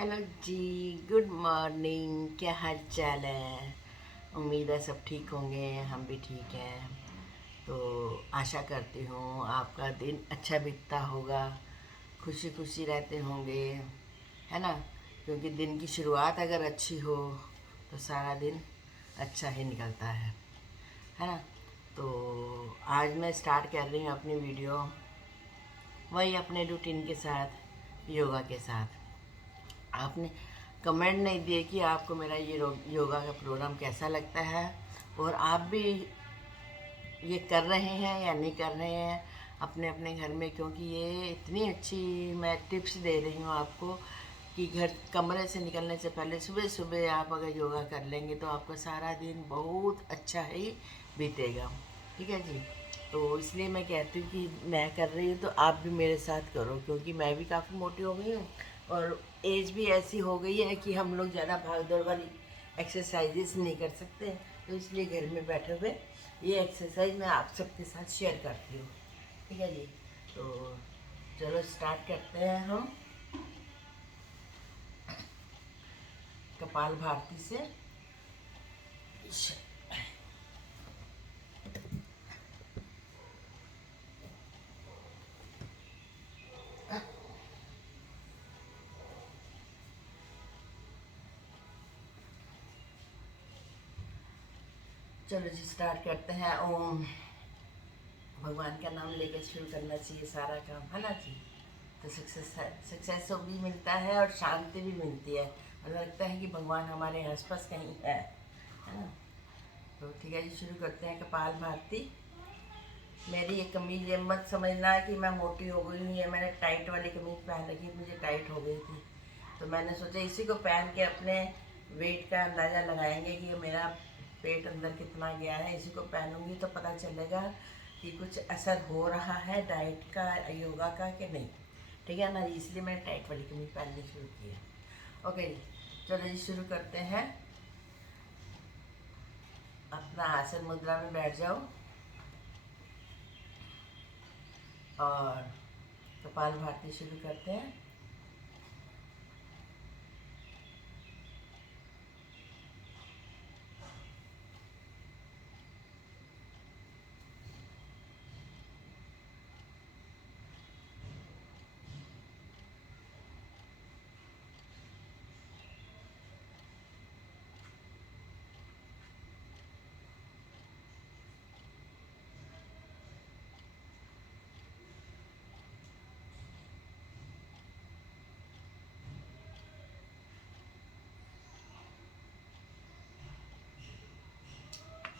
Hello जी। Good morning. क्या हाल चाल है? उम्मीद है सब ठीक होंगे, हम भी ठीक हैं। तो आशा करती हूँ आपका दिन अच्छा बीतता होगा, खुशी खुशी रहते होंगे, है ना? क्योंकि दिन की शुरुआत अगर अच्छी हो तो सारा दिन अच्छा ही निकलता है ना? तो आज मैं स्टार्ट कर रही हूँ अपनी वीडियो वही अपने रूटीन के साथ, योगा के साथ। आपने कमेंट नहीं दिए कि आपको मेरा ये योगा का प्रोग्राम कैसा लगता है, और आप भी ये कर रहे हैं या नहीं कर रहे हैं अपने अपने घर में, क्योंकि ये इतनी अच्छी मैं टिप्स दे रही हूँ आपको कि घर कमरे से निकलने से पहले सुबह सुबह आप अगर योगा कर लेंगे तो आपका सारा दिन बहुत अच्छा ही बीतेगा। ठीक है जी। तो इसलिए मैं कहती हूँ कि मैं कर रही हूँ तो आप भी मेरे साथ करो, क्योंकि मैं भी काफ़ी मोटी हो गई हूँ और एज भी ऐसी हो गई है कि हम लोग ज़्यादा भाग दौड़ वाली एक्सरसाइजेस नहीं कर सकते। तो इसलिए घर में बैठे हुए ये एक्सरसाइज मैं आप सबके साथ शेयर करती हूँ। ठीक है जी। तो चलो स्टार्ट करते हैं हम कपाल भारती से। चलो जी स्टार्ट करते हैं। ओम, भगवान का नाम लेकर शुरू करना चाहिए सारा काम, है ना जी? तो सक्सेस भी मिलता है और शांति भी मिलती है, और लगता है कि भगवान हमारे आसपास कहीं है ना? तो ठीक है जी, शुरू करते हैं कपाल भारती। मेरी ये कमीज ये मत समझना कि मैं मोटी हो गई हूँ, ये मैंने टाइट वाली कमीज पहन रखी, मुझे टाइट हो गई थी। तो मैंने सोचा इसी को पहन के अपने वेट का अंदाज़ा लगाएंगे कि मेरा पेट अंदर कितना गया है। इसी को पहनूंगी तो पता चलेगा कि कुछ असर हो रहा है डाइट का, योगा का, कि नहीं। ठीक है ना? इसलिए मैंने टाइट वाली कमीज पहननी शुरू की है। ओके जी, चलो जी शुरू करते हैं। अपना आसन मुद्रा में बैठ जाओ और कपाल भारती शुरू करते हैं।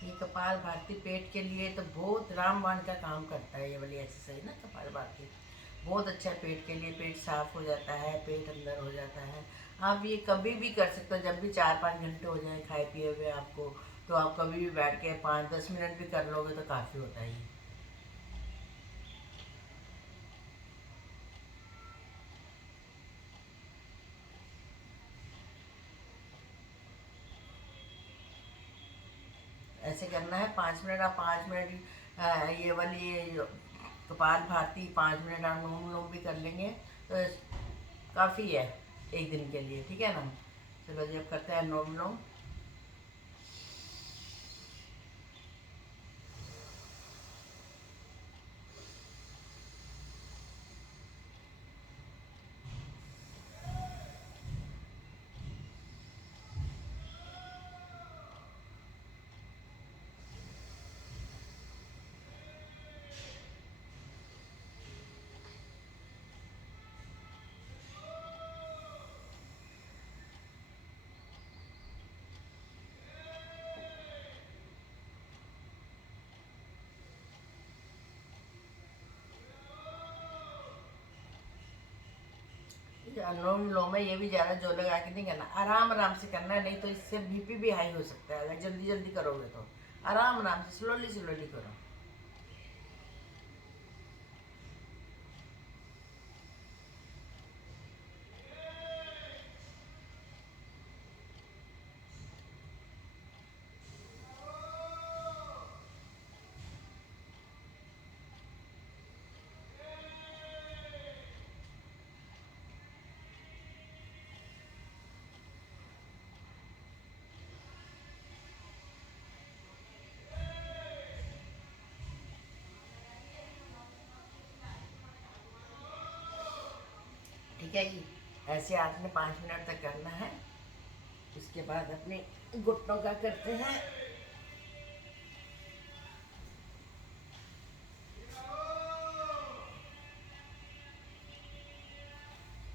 ये कपाल भारती पेट के लिए तो बहुत रामबाण का काम करता है, ये वाली एक्सरसाइज ना कपाल भारती बहुत अच्छा है पेट के लिए। पेट साफ हो जाता है, पेट अंदर हो जाता है। आप ये कभी भी कर सकते हो, जब भी 4-5 घंटे हो जाए खाए पिए हुए आपको, तो आप कभी भी बैठ के 5-10 मिनट भी कर लोगे तो काफ़ी होता है ये। ऐसे करना है 5 मिनट, आप 5 मिनट ये वाली कपाल भारती 5 मिनट अनुलोम विलोम भी कर लेंगे तो काफ़ी है एक दिन के लिए। ठीक है ना? चलो जब करते हैं अनुलोम विलोम। अनुलोम विलोम में ये भी ज़्यादा जोर लगा के नहीं करना, आराम आराम से करना है, नहीं तो इससे बीपी भी हाई हो सकता है अगर जल्दी जल्दी करोगे तो। आराम आराम से स्लोली स्लोली करो। ठीक है जी। ऐसे आपने 5 मिनट तक करना है। उसके बाद अपने घुटनों का करते हैं।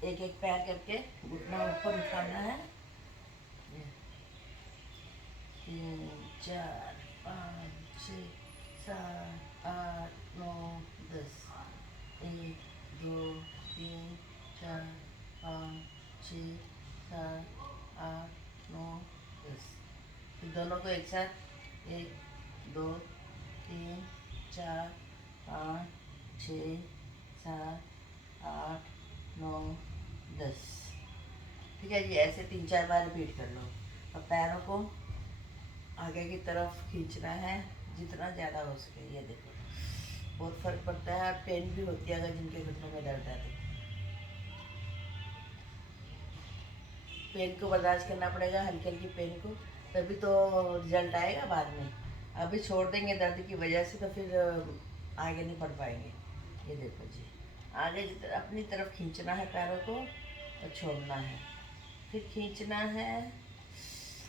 एक एक पैर करके घुटना ऊपर उठाना है। 3 4 5 6 7 8 9 10। 1 2 3 4 5 6 7 8 9 10। फिर दोनों को एक साथ 1 2 3 4 5 6 7 8 9 10। ठीक है जी। ऐसे 3 4 बार रिपीट कर लो। अब पैरों को आगे की तरफ खींचना है जितना ज़्यादा हो सके। ये देखो बहुत फर्क पड़ता है और पेन भी होती है अगर जिनके घुटनों में दर्द है तो। पेन को बर्दाश्त करना पड़ेगा, हल्की हल्की पेन को, तभी तो रिजल्ट आएगा बाद में। अभी छोड़ देंगे दर्द की वजह से तो फिर आगे नहीं बढ़ पाएंगे। ये देखो जी, आगे की तरफ अपनी तरफ खींचना है पैरों को और छोड़ना है, फिर खींचना है।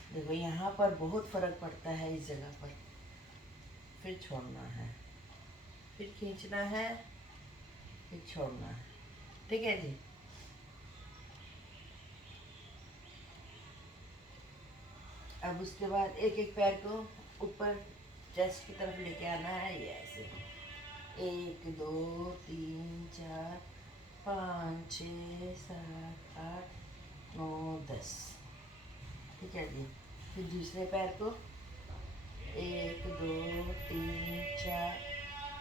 देखो यहाँ पर बहुत फर्क पड़ता है इस जगह पर। फिर छोड़ना है, फिर खींचना है, फिर छोड़ना है। ठीक है जी। अब उसके बाद एक एक पैर को ऊपर चेस्ट की तरफ लेके आना है। ये ऐसे 1 2 3 4 5 6 7 8 9 10। ठीक है जी। फिर दूसरे पैर को 1 2 3 4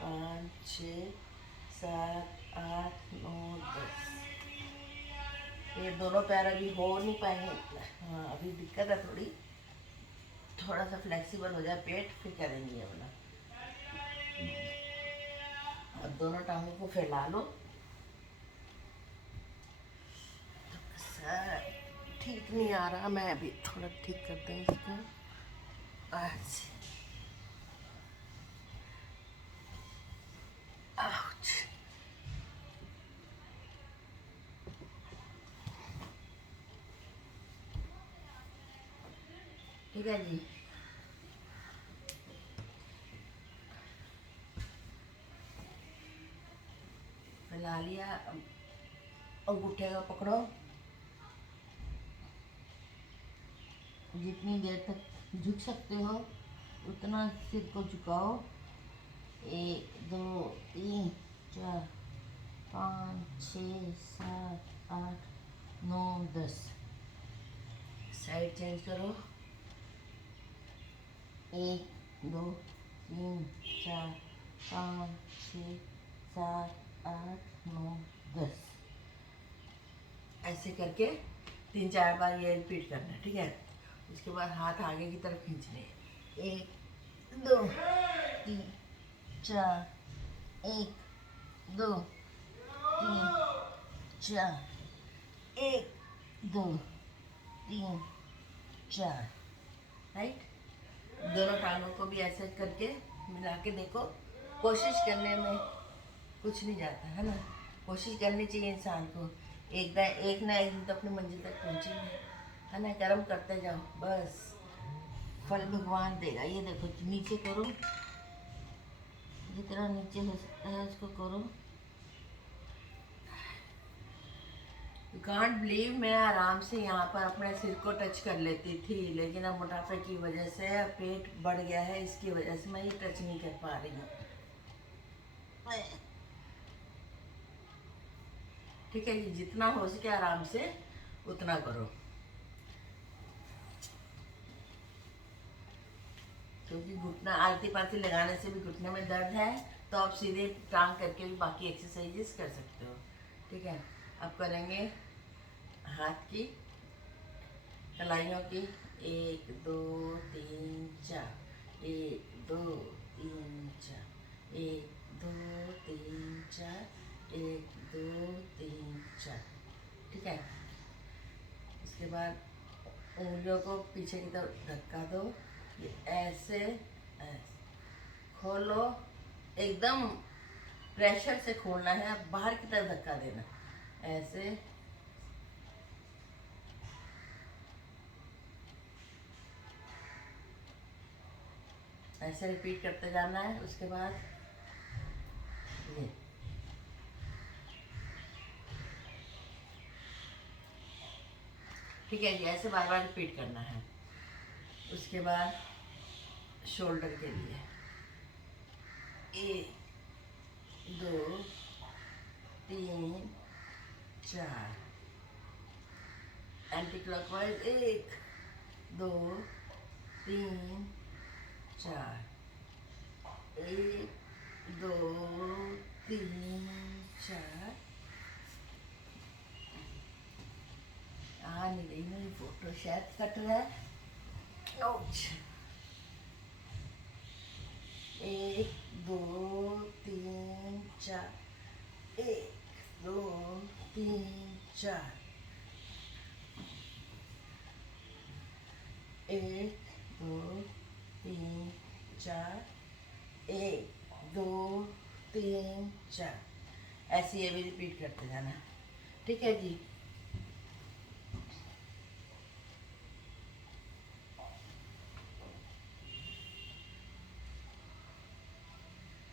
5 6 7 8 9 10। ये दोनों पैर अभी हो नहीं पाएंगे। हाँ अभी दिक्कत है थोड़ी। थोड़ा सा फ्लेक्सिबल हो जाए पेट फिर करेंगे ये वाला। अब दोनों टांगों को फैला लो। सर ठीक नहीं आ रहा, मैं अभी थोड़ा ठीक करते हैं इसको। अच्छा आउच। ठीक है जी। फैला लिया। अंगूठे का पकड़ो, जितनी देर तक झुक सकते हो उतना सिर को झुकाओ। 1 2 3 4 5 6 7 8 9 10। साइड चेंज करो। 1 2 3 4 5 6 7 8 9 10। ऐसे करके 3 4 बार ये रिपीट करना है। ठीक है। उसके बाद हाथ आगे की तरफ खींचने हैं। 1 2 3 4। 1 2 3 4। 1 2 3 4। राइट। दोनों टांगों को भी ऐसे करके मिला के देखो। कोशिश करने में कुछ नहीं जाता है ना। कोशिश करनी चाहिए इंसान को। एक ना एक दिन तो अपनी मंजिल तक पहुंचेंगे, है ना। कर्म करते जाओ बस, फल भगवान देगा। ये देखो नीचे करो, जितना नीचे हो सकता है उसको करो। यू कांट बिलीव, मैं आराम से यहाँ पर अपने सिर को टच कर लेती थी, लेकिन अब मोटापे की वजह से पेट बढ़ गया है, इसकी वजह से मैं ये टच नहीं कर पा रही हूँ। ठीक है जी। जितना हो सके आराम से उतना करो, क्योंकि घुटना आलती पालती लगाने से भी घुटने में दर्द है, तो आप सीधे टांग करके भी बाकी एक्सरसाइजेस कर सकते हो। ठीक है। अब करेंगे हाथ की कलाइयों की। 1 2 3 4। 1 2 3 4। 1 2 3 4। 1 2 3 4। ठीक है। उसके बाद उंगलियों को पीछे की तरफ धक्का दो। ये ऐसे ऐसे खोलो, एकदम प्रेशर से खोलना है। अब बाहर की तरफ धक्का देना, ऐसे ऐसे रिपीट करते जाना है। उसके बाद ये ठीक है जी, ऐसे बार बार रिपीट करना है। उसके बाद शोल्डर के लिए 1 2 3 4, एंटी क्लॉकवाइज 1 2 3 4, 1 2 3 4। आ नहीं रही मेरी फोटो, शायद कट रहा है। Ouch. 1 2 3 4, 1 2 3 4, 1 2 3 4, 1 2 3 4। ऐसे ये भी रिपीट करते जाना, ठीक है जी।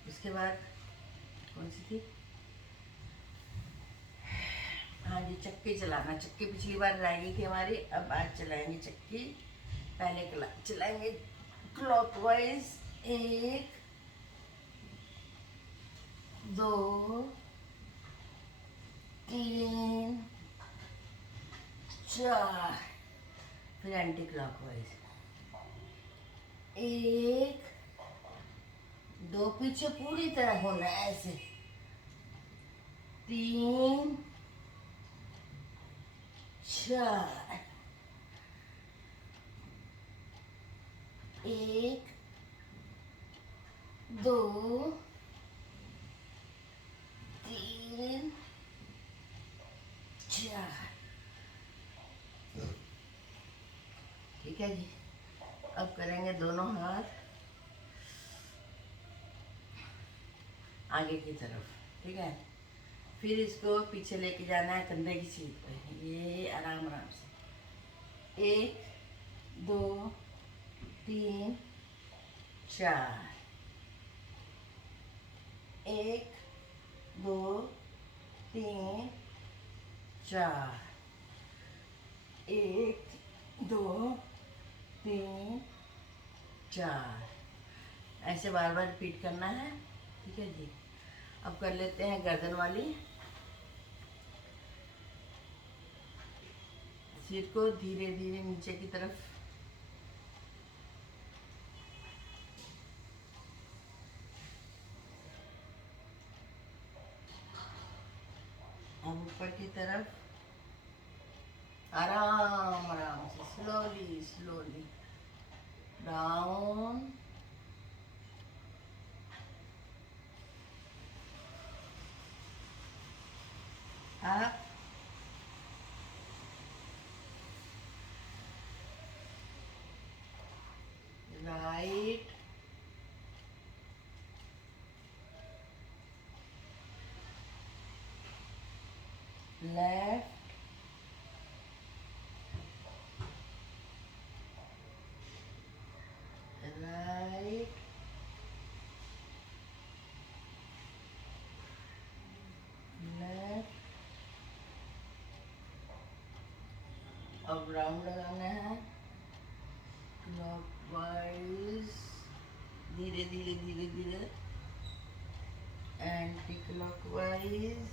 उसके बाद कौन सी थी? हाँ जी, चक्की चलाना। चक्की पिछली बार रह गई थी हमारी, अब आज चलाएंगे चक्की। पहले चलाएंगे क्लॉकवाइज 1 2 3 4, फिर एंटी क्लॉकवाइज 1 2, पीछे पूरी तरह होना है ऐसे, 3 4, 1 2 3 4। ठीक है जी। अब करेंगे दोनों हाथ आगे की तरफ, ठीक है। फिर इसको पीछे लेके जाना है कंधे की सीट पे, ये आराम आराम से। 1 2 3 4, 1 2 3 4, 1 2 3 4। ऐसे बार बार रिपीट करना है, ठीक है जी। अब कर लेते हैं गर्दन वाली। सिर को धीरे धीरे नीचे की तरफ, अब ऊपर की तरफ आराम आराम से, slowly slowly down, up, right, left, right, left. अब राउंड लगाना है क्लॉकवाइज, धीरे धीरे धीरे धीरे, anti clockwise,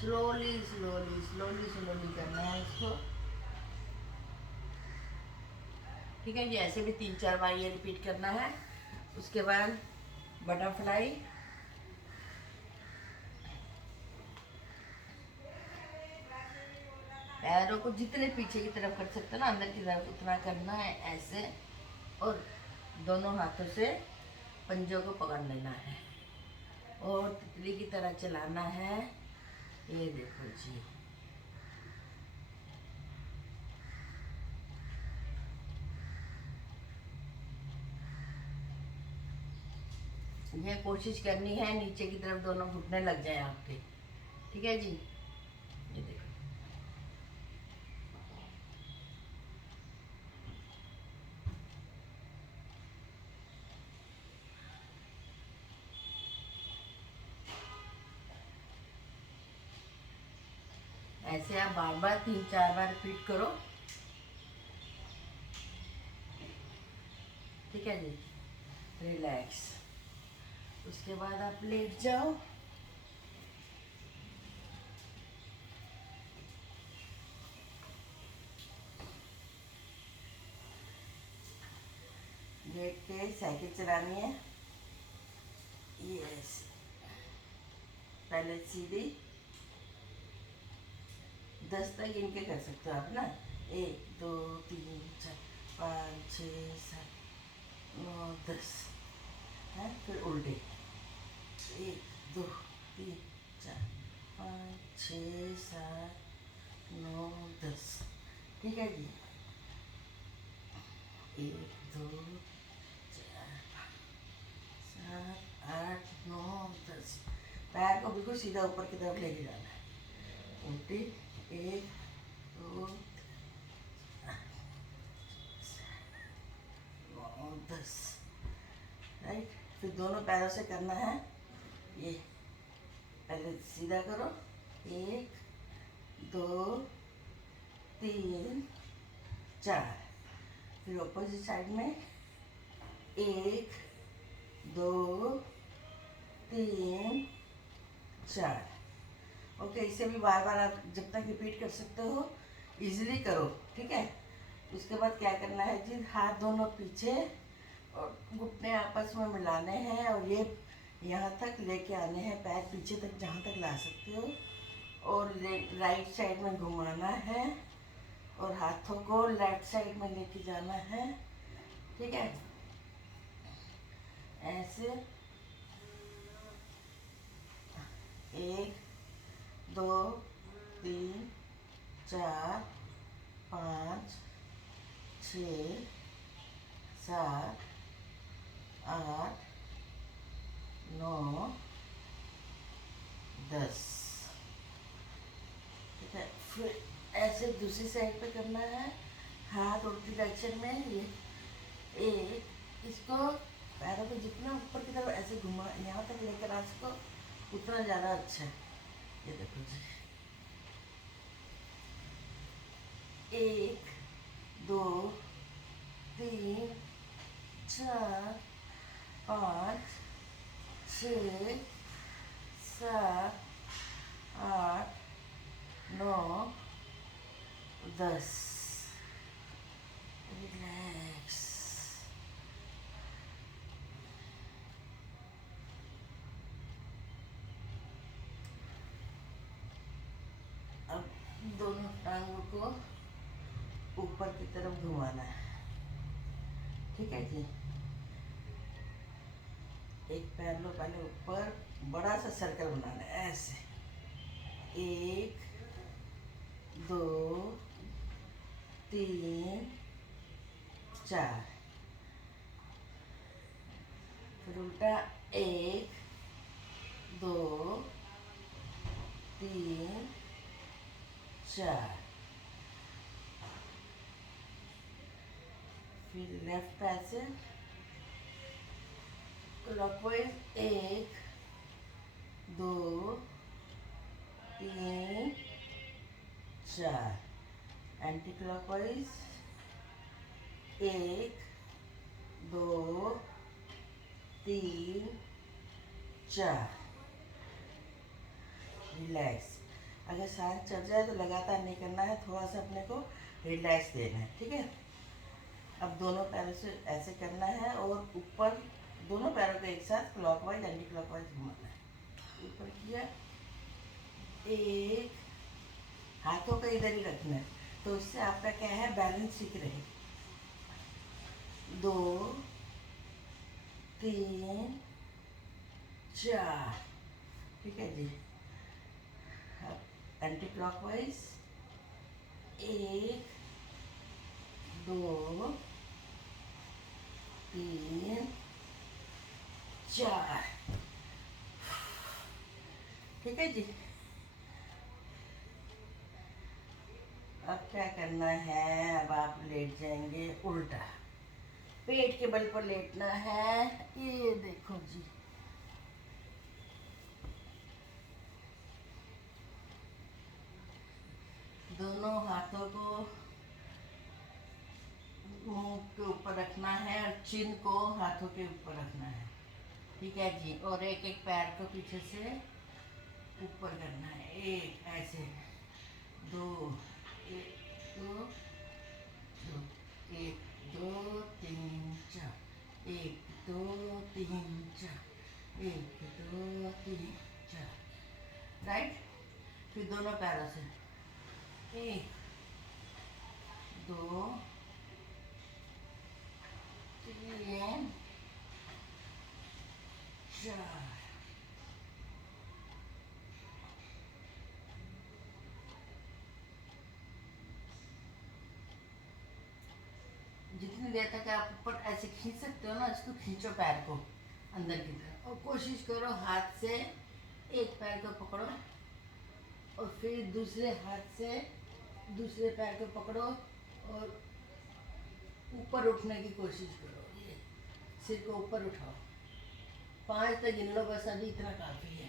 slowly slowly slowly slowly करना है इसको, ठीक है जी। ऐसे भी 3 4 बार ये रिपीट करना है। उसके बाद बटरफ्लाई, पैरों को जितने पीछे की तरफ कर सकते हैं ना, अंदर की तरफ, उतना करना है ऐसे, और दोनों हाथों से पंजों को पकड़ लेना है और तितली की तरह चलाना है। ये देखो जी, ये कोशिश करनी है नीचे की तरफ दोनों घुटने लग जाए आपके, ठीक है जी। ये देखो, ऐसे आप बार बार 3-4 बार रिपीट करो। ठीक है जी, रिलैक्स। उसके बाद आप लेट जाओ। लेट के साइकिल चलानी है। यस, पहले सीधी 10 तक इनके कर सकते हो आप ना। 1 2 3 4 5 6 7 9 10 है। फिर उल्टे 1 2 3 4 5 6 7 9 10। ठीक है जी, 1 2 4 7 8 9 10। पैर को बिल्कुल सीधा ऊपर की तरफ लेके जाना है। उल्टी 1 2 9 10। राइट, फिर दोनों पैरों से करना है। ये पहले सीधा करो, 1 2 3 4। फिर अपोजिट साइड में 1 2 3 4। ओके, इसे भी बार बार आप जब तक रिपीट कर सकते हो इजीली करो। ठीक है, उसके बाद क्या करना है जी, हाथ दोनों पीछे और घुटने आपस में मिलाने हैं और ये यहाँ तक लेके आने हैं, पैर पीछे तक जहाँ तक ला सकते हो, और राइट साइड में घुमाना है और हाथों को लेफ्ट साइड में लेके जाना है। ठीक है, ऐसे 1 2 3 4 5 6 7 8 9 10। ठीक है, फिर ऐसे दूसरी साइड पे करना है, हाथ उल्टी डायरेक्शन में। ये एक इसको पैरों को जितना ऊपर की तरफ ऐसे घुमा, यहाँ तक लेकर आ सको उतना ज़्यादा अच्छा है। ये देखो जी, 1 2 3 4 5 6 7 8 9 10। रिलैक्स। अब दोनों टांगों को ऊपर की तरफ घुमाना है। ठीक है जी, एक पैर लो पहले ऊपर, बड़ा सा सर्कल बनाना है ऐसे। 1 2 3 4। फिर उल्टा 1 2 3 4। फिर लेफ्ट पैर से क्लॉकवाइज 1 2 3 4। Anti clockwise 1 2 3 4। रिलैक्स। अगर सांस चढ़ जाए तो लगातार नहीं करना है, थोड़ा सा अपने को रिलैक्स देना है। ठीक है, अब दोनों पैरों से ऐसे करना है और ऊपर दोनों पैरों को एक साथ क्लॉकवाइज एंटी क्लॉकवाइज घुमाना है। ऊपर किया, एक हाथों को इधर ही रखना है, तो इससे आपका क्या है, बैलेंस ठीक रहेगी। 2 3 4। ठीक है जी, अब एंटी क्लॉकवाइज 1 2 3 4। ठीक है जी, अब क्या करना है, अब आप लेट जाएंगे उल्टा, पेट के बल पर लेटना है। ये देखो जी, हाथों को मुंह के ऊपर रखना है और चिन को हाथों के ऊपर रखना है। ठीक है जी। और एक एक पैर को पीछे से ऊपर करना है। एक ऐसे, दो, एक दो, दो, एक दो तीन चार, एक दो तीन चार, एक दो तीन चार। राइट। फिर दोनों पैरों से एक दो तीन चार। जितनी देर तक आप ऊपर ऐसे खींच सकते हो ना, इसको खींचो पैर को अंदर की तरफ और कोशिश करो हाथ से एक पैर को पकड़ो और फिर दूसरे हाथ से दूसरे पैर को पकड़ो और ऊपर उठने की कोशिश करो। ये सिर को ऊपर उठाओ। 5 तक गिन लो, बस अभी इतना काफ़ी है।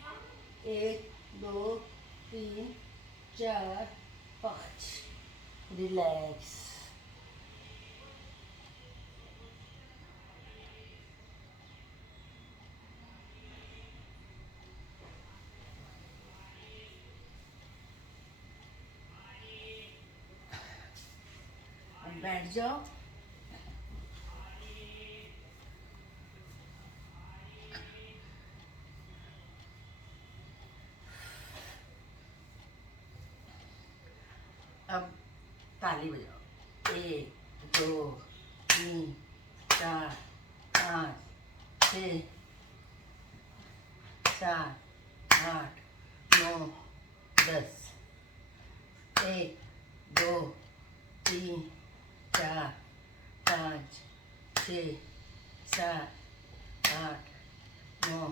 1 2 3 4 5। रिलैक्स। बैठ जाओ। अब ताली बजाओ। 1 2 3 4 5 6 7 8 9 10। 1 2 3 4 5 6 7 8 9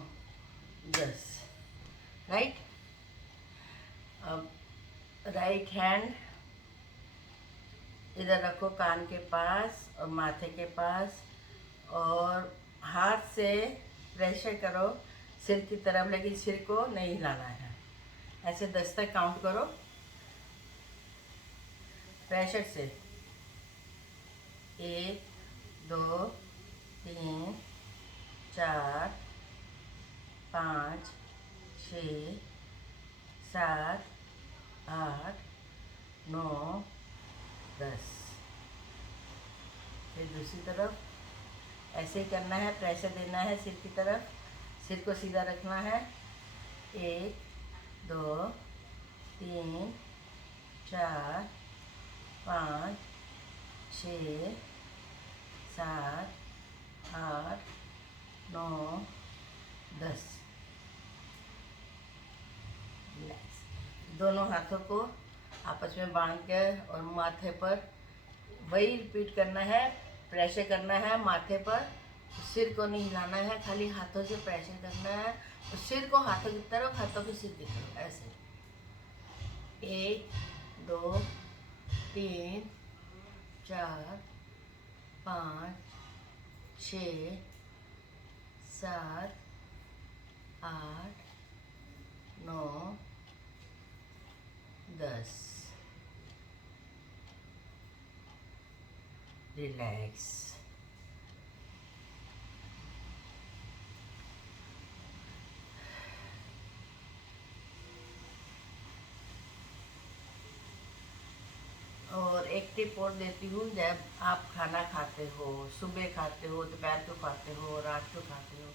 10। राइट। अब राइट हैंड इधर रखो कान के पास और माथे के पास और हाथ से प्रेशर करो सिर की तरफ, लेकिन सिर को नहीं हिलाना है। ऐसे 10 तक काउंट करो प्रेशर से। 1 2 3 4 5 6 7 8 9 10। फिर दूसरी तरफ ऐसे ही करना है, प्रेशर देना है सिर की तरफ, सिर को सीधा रखना है। 1 2 3 4 5 6 7 8 9 10। दोनों हाथों को आपस में बांध के और माथे पर वही रिपीट करना है। प्रेशर करना है माथे पर, सिर को नहीं हिलाना है, खाली हाथों से प्रेशर करना है और सिर को हाथों की तरफ, हाथों के सिर की तरफ। ऐसे 1 2 3 4 5 6 7 8 9 10। रिलैक्स। और एक टिप और देती हूँ, जब आप खाना खाते हो, सुबह खाते हो, दोपहर को खाते हो, रात को खाते हो,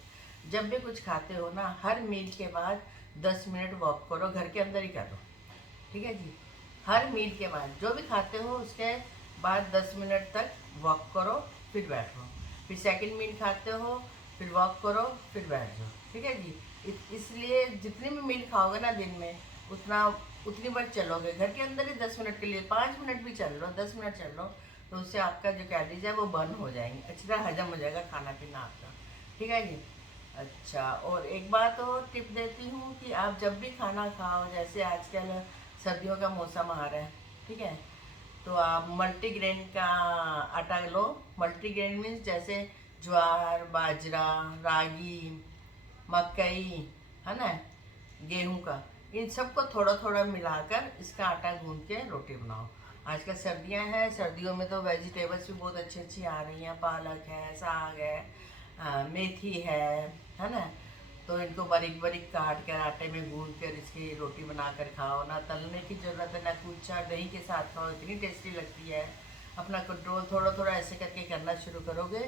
जब भी कुछ खाते हो ना, हर मील के बाद 10 मिनट वॉक करो। घर के अंदर ही करो। ठीक है जी। हर मील के बाद जो भी खाते हो उसके बाद 10 मिनट तक वॉक करो, फिर बैठो। फिर सेकंड मील खाते हो, फिर वॉक करो, फिर बैठ जाओ। ठीक है जी। इसलिए जितनी भी मील खाओगे ना दिन में, उतनी बार चलोगे। घर के अंदर ही 10 मिनट के लिए 5 मिनट भी चल लो, 10 मिनट चल लो, तो उससे आपका जो कैलोरीज है वो बर्न हो जाएंगी, अच्छी तरह हजम हो जाएगा खाना पीना आपका। ठीक है जी। अच्छा, और एक बात और टिप देती हूँ कि आप जब भी खाना खाओ, जैसे आजकल सर्दियों का मौसम आ रहा है, ठीक है, तो आप मल्टीग्रेन का आटा लो। मल्टीग्रेन मीन्स जैसे ज्वार, बाजरा, रागी, मकई, है ना, गेहूं का, इन सबको थोड़ा थोड़ा मिलाकर इसका आटा गूंद के रोटी बनाओ। आजकल सर्दियां हैं, सर्दियों में तो वेजिटेबल्स भी बहुत अच्छी अच्छी आ रही हैं। पालक है, साग है, मेथी है ना। तो इनको बारीक बारीक काट कर आटे में गूंद कर इसकी रोटी बना कर खाओ ना, तलने की ज़रूरत है ना कुछ, दही के साथ खाओ, इतनी टेस्टी लगती है। अपना कंट्रोल थोड़ा थोड़ा ऐसे करके करना शुरू करोगे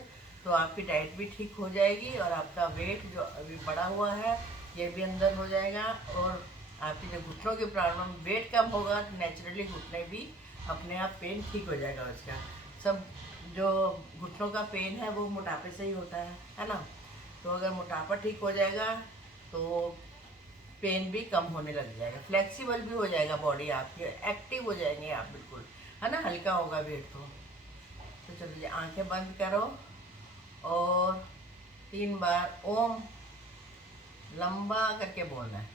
तो आपकी डाइट भी ठीक हो जाएगी और आपका वेट जो अभी बढ़ा हुआ है ये भी अंदर हो जाएगा। और आपकी जो घुटनों की प्रॉब्लम, वेट कम होगा तो नेचुरली घुटने भी अपने आप पेन ठीक हो जाएगा उसका। सब जो घुटनों का पेन है वो मोटापे से ही होता है ना। तो अगर मोटापा ठीक हो जाएगा तो पेन भी कम होने लग जाएगा, फ्लेक्सिबल भी हो जाएगा बॉडी आपकी, एक्टिव हो जाएंगे आप बिल्कुल, है ना। हल्का होगा वेट तो चलिए आंखें बंद करो और 3 बार ओम लंबा करके बोलना है।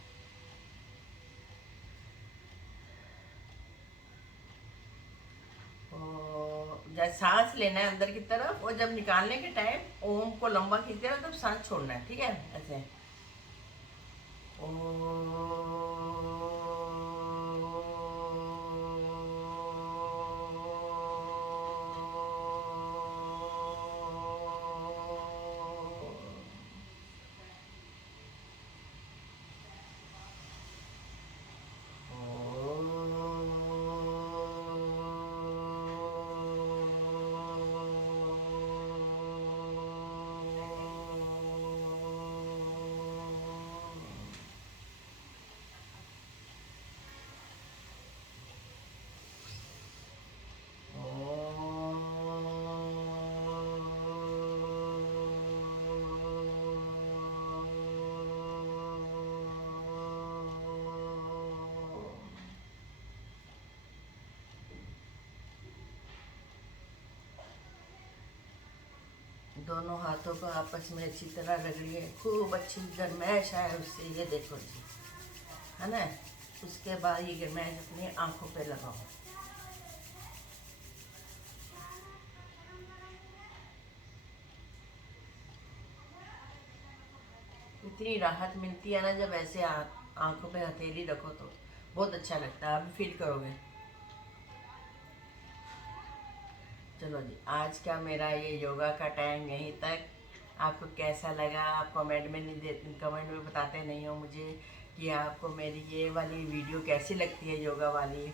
जब सांस लेना है अंदर की तरफ और जब निकालने के टाइम ओम को लंबा खींचते रहो तब सांस छोड़ना है, ठीक है। ऐसे दोनों हाथों को आपस में अच्छी तरह रगड़िए, खूब अच्छी गर्मैश आए उससे, ये देखो जी, है ना। उसके बाद ये गर्मैश अपनी आंखों पे लगाओ। इतनी राहत मिलती है ना जब ऐसे आंखों पे हथेली रखो तो बहुत अच्छा लगता है, आप भी फील करोगे। चलो जी, आज का मेरा ये योगा का टाइम यहीं तक। आपको कैसा लगा आप कमेंट में बताते नहीं हो मुझे कि आपको मेरी ये वाली वीडियो कैसी लगती है, योगा वाली।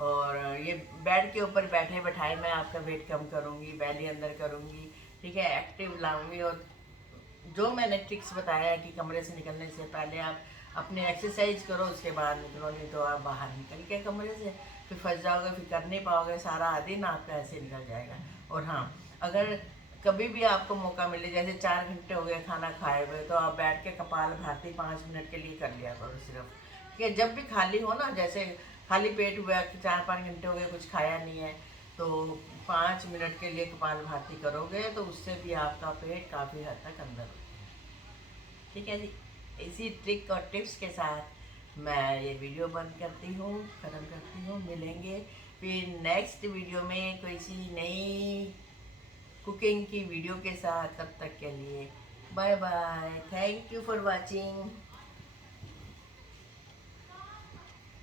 और ये बेड के ऊपर बैठे बैठाए मैं आपका वेट कम करूँगी, बैली अंदर करूँगी, ठीक है, एक्टिव लाऊंगी। और जो मैंने ट्रिक्स बताया है कि कमरे से निकलने से पहले आप अपने एक्सरसाइज करो, उसके बाद निकलो, नहीं तो आप बाहर निकल के कमरे से फिर फंस जाओगे, फिर कर नहीं पाओगे, सारा दिन आपका ऐसे निकल जाएगा। और हाँ, अगर कभी भी आपको मौका मिले, जैसे 4 घंटे हो गए खाना खाए हुए, तो आप बैठ के कपाल भाती 5 मिनट के लिए कर लिया करो सिर्फ, ठीक है। जब भी खाली हो ना, जैसे खाली पेट हुआ कि 4-5 घंटे हो गए कुछ खाया नहीं है, तो 5 मिनट के लिए कपाल भाती करोगे तो उससे भी आपका पेट काफ़ी हद तक अंदर हो, ठीक है जी। इसी ट्रिक और टिप्स के साथ मैं ये वीडियो बंद करती हूँ, ख़त्म करती हूँ। मिलेंगे फिर नेक्स्ट वीडियो में कोई सी नई कुकिंग की वीडियो के साथ। तब तक के लिए bye bye, thank you for watching.